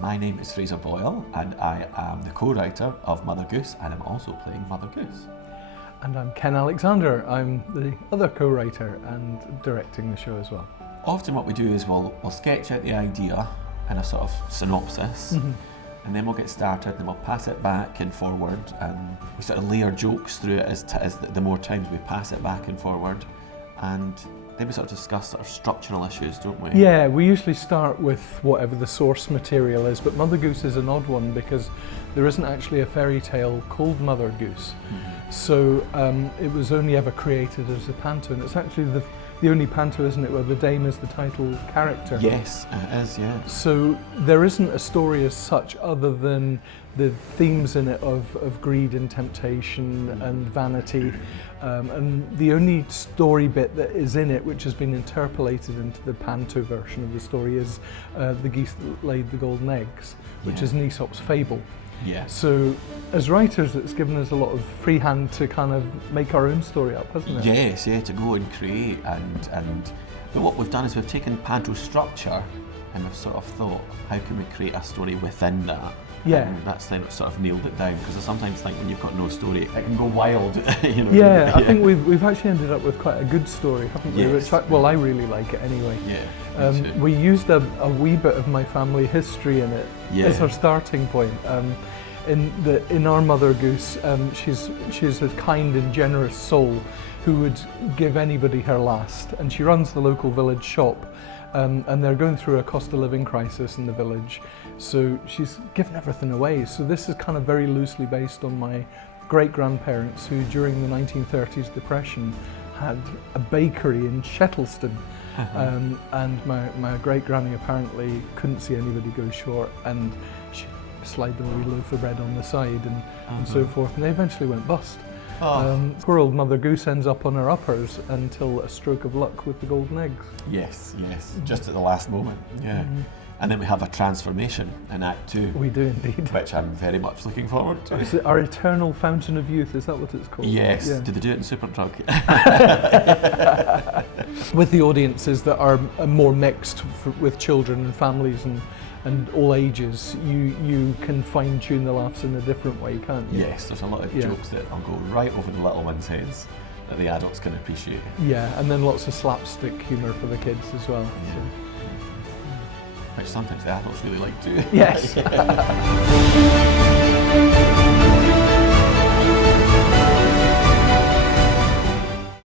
My name is Fraser Boyle, and I am the co-writer of Mother Goose, and I'm also playing Mother Goose. And I'm Ken Alexander. I'm the other co-writer and directing the show as well. Often what we do is we'll sketch out the idea in a sort of synopsis, and then we'll get started, and we'll pass it back and forward, and we sort of layer jokes through it as the more times we pass it back and forward, and then we sort of discuss sort of structural issues, don't we? Yeah, we usually start with whatever the source material is, but Mother Goose is an odd one because there isn't actually a fairy tale called Mother Goose. So it was only ever created as a panto, and it's actually the only panto, isn't it, where the dame is the title character? Yes, it is, yeah. So there isn't a story as such other than the themes in it of greed and temptation and vanity. And the only story bit that is in it, which has been interpolated into the panto version of the story, is the geese that laid the golden eggs, which is an Aesop's fable. Yeah. So as writers, it's given us a lot of free hand to kind of make our own story up, hasn't it? Yes, yeah, to go and create but what we've done is we've taken panto structure and we've sort of thought, how can we create a story within that? Yeah. And that's then sort of nailed it down, because I sometimes think when you've got no story, it can go wild, you know. Yeah, I think we've actually ended up with quite a good story, haven't we? Yes. Which I really like it anyway. Yeah, me too. We used a wee bit of my family history in it as our starting point. In our Mother Goose, she's a kind and generous soul who would give anybody her last, and she runs the local village shop. And they're going through a cost of living crisis in the village, so she's given everything away. So this is kind of very loosely based on my great-grandparents, who during the 1930s depression had a bakery in Shettleston. And my great-granny apparently couldn't see anybody go short, and she slide them a wee loaf of bread on the side and so forth, and they eventually went bust. Poor old Mother Goose ends up on her uppers until a stroke of luck with the golden eggs. Yes, just at the last moment, yeah. And then we have a transformation in Act 2. We do indeed. Which I'm very much looking forward to. Is it our eternal fountain of youth, is that what it's called? Yes, Yeah. do they do it in Superdrug? With the audiences that are more mixed with children and families and all ages, you can fine-tune the laughs in a different way, can't you? Yes, there's a lot of jokes that will go right over the little ones' heads that the adults can appreciate. Yeah, and then lots of slapstick humour for the kids as well. Yeah. Which sometimes the adults really like too. Yes.